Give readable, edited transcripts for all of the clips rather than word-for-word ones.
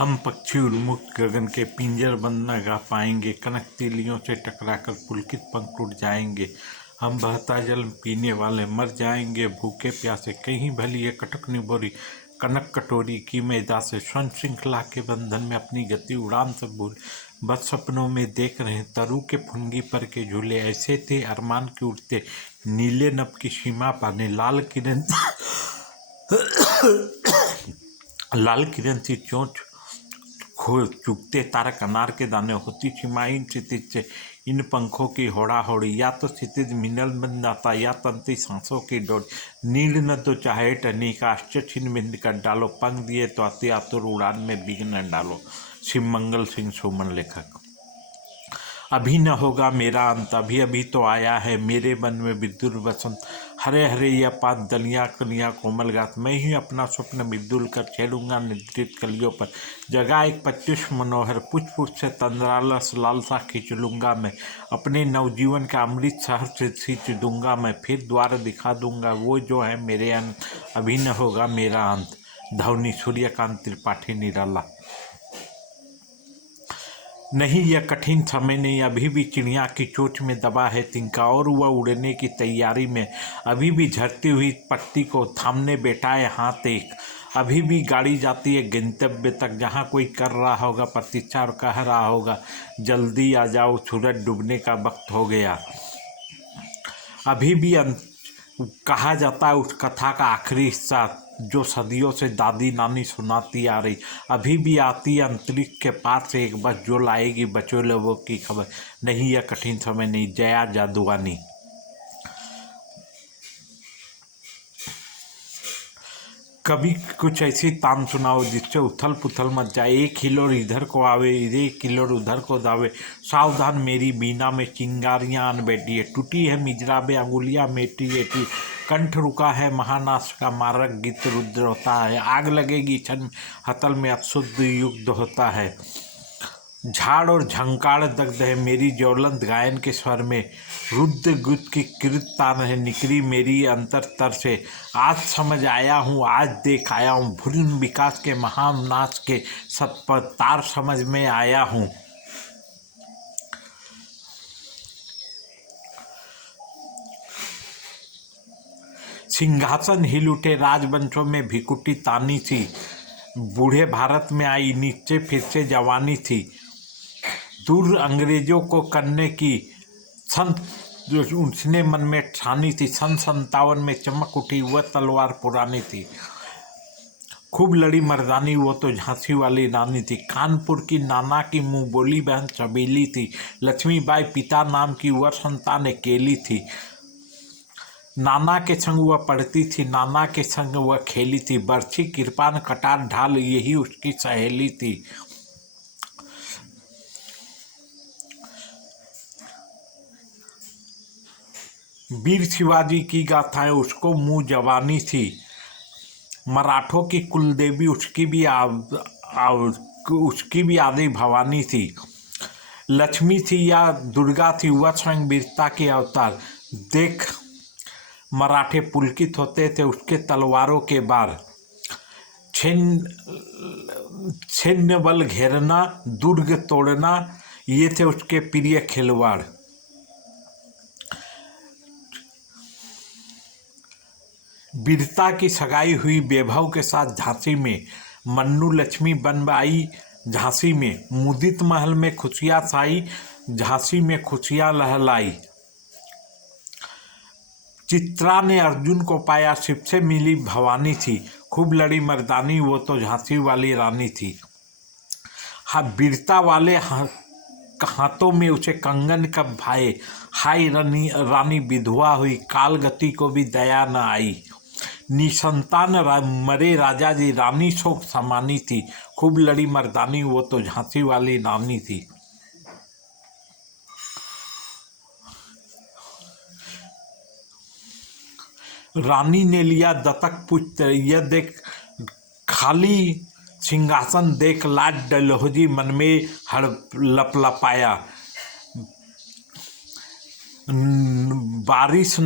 हम पक्षी उन्मुक्त गगन के पिंजर बंद न गा पाएंगे, कनक तीलियों से टकराकर पुलकित पंख टूट जाएंगे। हम बहता जल पीने वाले मर जाएंगे, भूखे प्यासे कहीं भली है कटक निभोरी कनक कटोरी की मैदा से। स्वयं श्रृंखला के बंधन में अपनी गति उड़ान सब भूल बस सपनों में देख रहे तरु के फुनगी पर के झूले। ऐसे थे अरमान के उड़ते नीले नभ की सीमा पाने, लाल किरण सी चोंच खो चुगते तारक अनार के दाने। होती छिमाइन क्षितिज से इन पंखों की होड़ा होड़ी, या तो क्षितिज मिनल बन जाता या तंती सांसों की डोर। नींद न तो चाहे टनी का आश्चर्य छिन्न भिन्न कर डालो, पंख दिए तो आते आतुर उड़ान में बिघ्न न डालो। शिवमंगल सिंह सुमन लेखक। अभी न होगा मेरा अंत, अभी अभी तो आया है मेरे मन में विदुर वसंत। हरे हरे यह पात दलिया कलियाँ कोमल गात, मैं ही अपना स्वप्न विदुल कर छेड़ूंगा निद्रित कलियों पर। जगा एक पत्युष मनोहर, पुछ पुछ से तंद्रालस लालसा खींच लूंगा मैं। अपने नवजीवन का अमृत शहर से सींच दूंगा मैं, फिर द्वार दिखा दूंगा वो जो है मेरे अंत। अभी न होगा मेरा अंत। ध्वनि सूर्यकांत त्रिपाठी निराला। नहीं, यह कठिन समय नहीं, अभी भी चिड़िया की चोंच में दबा है तिनका और वह उड़ने की तैयारी में। अभी भी झरती हुई पट्टी को थामने बैठा है हाथ एक। अभी भी गाड़ी जाती है गंतव्य तक, जहाँ कोई कर रहा होगा प्रतीक्षा और कह रहा होगा जल्दी आ जाओ, सूरज डूबने का वक्त हो गया। अभी भी कहा जाता है उस कथा का आखिरी हिस्सा जो सदियों से दादी नानी सुनाती आ रही। अभी भी आती है अंतरिक्ष के पार से एक बस जो लाएगी बचे लोगों की खबर। नहीं, यह कठिन समय नहीं। जया जादुआनी। कभी कुछ ऐसी तान सुनाओ जिससे उथल पुथल मच जाए, एक हिलोर इधर को आवे एक हिलोर उधर को दावे। सावधान मेरी बीना में चिंगारियां आन बैठी है, टूटी है मिजराबे अंगुलियां मेटी एटी। कंठ रुका है महानाश का मारक गीत रुद्र होता है, आग लगेगी क्षण हतल में अशुद्ध युद्ध होता है। झाड़ और झंकार दग्ध है मेरी ज्वलंत गायन के स्वर में, रुद्र गुद की कीर्तान है निकली मेरी अंतरतर से। आज समझ आया हूँ, आज देख आया हूँ, भूर्ण विकास के महान नाश के सतपथ तार समझ में आया हूँ। सिंहासन हिल उठे राजवंशों में भिकुटी तानी थी, बूढ़े भारत में आई नीचे फिर से जवानी थी। दूर अंग्रेजों को करने की जो उसने मन में ठानी थी, 57 में चमक उठी वह तलवार पुरानी थी। खूब लड़ी मर्दानी वो तो झांसी वाली रानी थी, कानपुर की नाना की मुंह बोली बहन छबीली थी। लक्ष्मीबाई पिता नाम की वह संतान अकेली थी। नाना के संग वह पढ़ती थी, नाना के संग वह खेली थी। बरछी कृपान कटार ढाल यही उसकी सहेली थी। वीर शिवाजी की गाथाएं उसको मुँह जवानी थी। मराठों की कुलदेवी उसकी भी आदि भवानी थी। लक्ष्मी थी या दुर्गा थी वह स्वयं वीरता के अवतार। देख मराठे पुलकित होते थे उसके तलवारों के बार। छिन्न बल घेरना दुर्ग तोड़ना ये थे उसके प्रिय खिलवाड़। वीरता की सगाई हुई वैभव के साथ झांसी में, मन्नू लक्ष्मी बन आई झांसी में। मुदित महल में खुशियाँ छाई, झांसी में खुशियाँ लहलाई। चित्रा ने अर्जुन को पाया, शिव से मिली भवानी थी। खूब लड़ी मर्दानी वो तो झांसी वाली रानी थी। हाँ, वीरता वाले हाथों में उसे कंगन कब भाए। हाय रानी विधवा हुई, काल गति को भी दया न आई। निसंतान मरे राजा जी, रानी शोक समानी थी। खूब लड़ी मर्दानी वो तो झांसी वाली रानी थी। रानी ने लिया दत्तक पुत्र, यह देख खाली सिंहासन देख लाज डलहौजी मन में हड़ लपलपाया। बारिश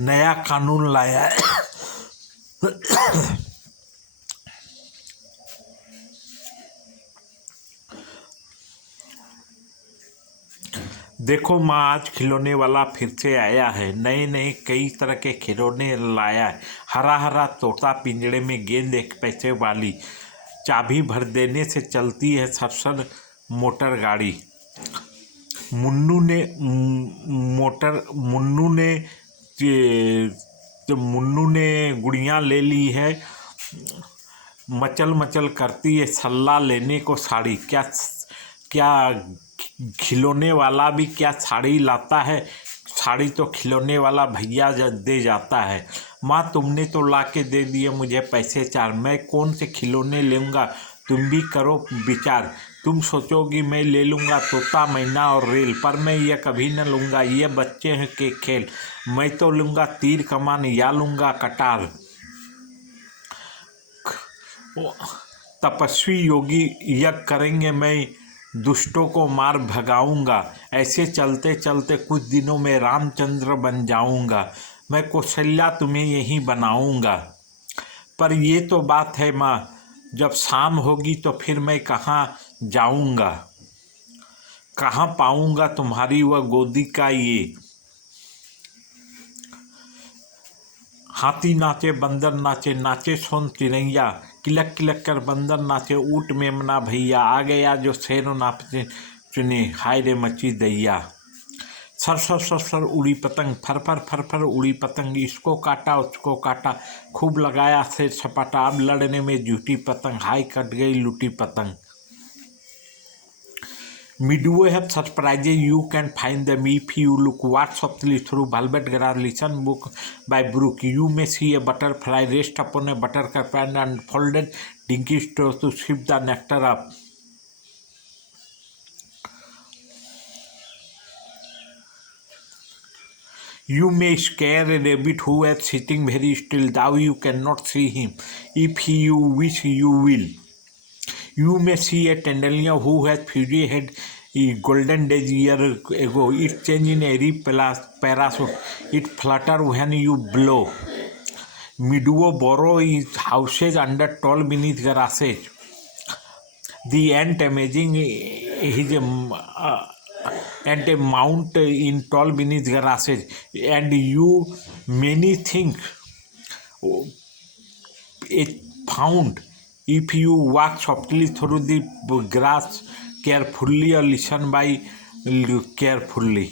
नया कानून लाया। देखो माँ, आज खिलौने वाला फिर से आया है। नए नए कई तरह के खिलौने लाया है। हरा हरा तोता पिंजड़े में, गेंद 1 पैसे वाली, चाबी भर देने से चलती है सरसर मोटर गाड़ी। मुन्नू ने मुन्नू ने गुड़ियाँ ले ली है, मचल मचल करती है सल्ला लेने को साड़ी। क्या क्या खिलौने वाला भी क्या साड़ी लाता है? साड़ी तो खिलौने वाला भैया दे जाता है। माँ, तुमने तो ला के दे दिए मुझे पैसे 4, मैं कौन से खिलौने लूँगा? तुम भी करो विचार। तुम सोचोगी मैं ले लूँगा तोता, मैना और रेल, पर मैं ये कभी न लूँगा, ये बच्चे हैं के खेल। मैं तो लूँगा तीर कमान या लूँगा कटार। तपस्वी योगी यज्ञ करेंगे, मैं दुष्टों को मार भगाऊंगा। ऐसे चलते चलते कुछ दिनों में रामचंद्र बन जाऊंगा। मैं कौशल्या तुम्हें यहीं बनाऊंगा। पर ये तो बात है माँ, जब शाम होगी तो फिर मैं कहाँ जाऊंगा? कहाँ पाऊंगा तुम्हारी वह गोदी का ये? हाथी नाचे, बंदर नाचे, नाचे सोन चिड़ैया, किलक किलक कर बंदर नाचे, ऊँट मेमना भैया, आ गया जो शेर नापते चुने, हाय रे मची दैया। सर सर सर सर उड़ी पतंग, फर फर फर फर उड़ी पतंग, इसको काटा उसको काटा, खूब लगाया शेर सपाटा, अब लड़ने में झूठी पतंग, हाय कट गई लूटी पतंग। Midway have surprises, you can find them if you look what softly through velvet grass. Listen book by Brooke. You may see a butterfly rest upon a buttercup and unfolded dinky straws to sip the nectar up. You may scare a rabbit who is sitting very still, though you cannot see him. If you wish, you will. You may see a Tendalinia who has fuzzy head golden days year ago. It change in airy parachute. It flutter when you blow. Midway burrow is houses under tall beneath grasses. The ant amazing is and a mount in tall beneath grasses. And you many things it found if you walk softly through the grass carefully or listen by carefully.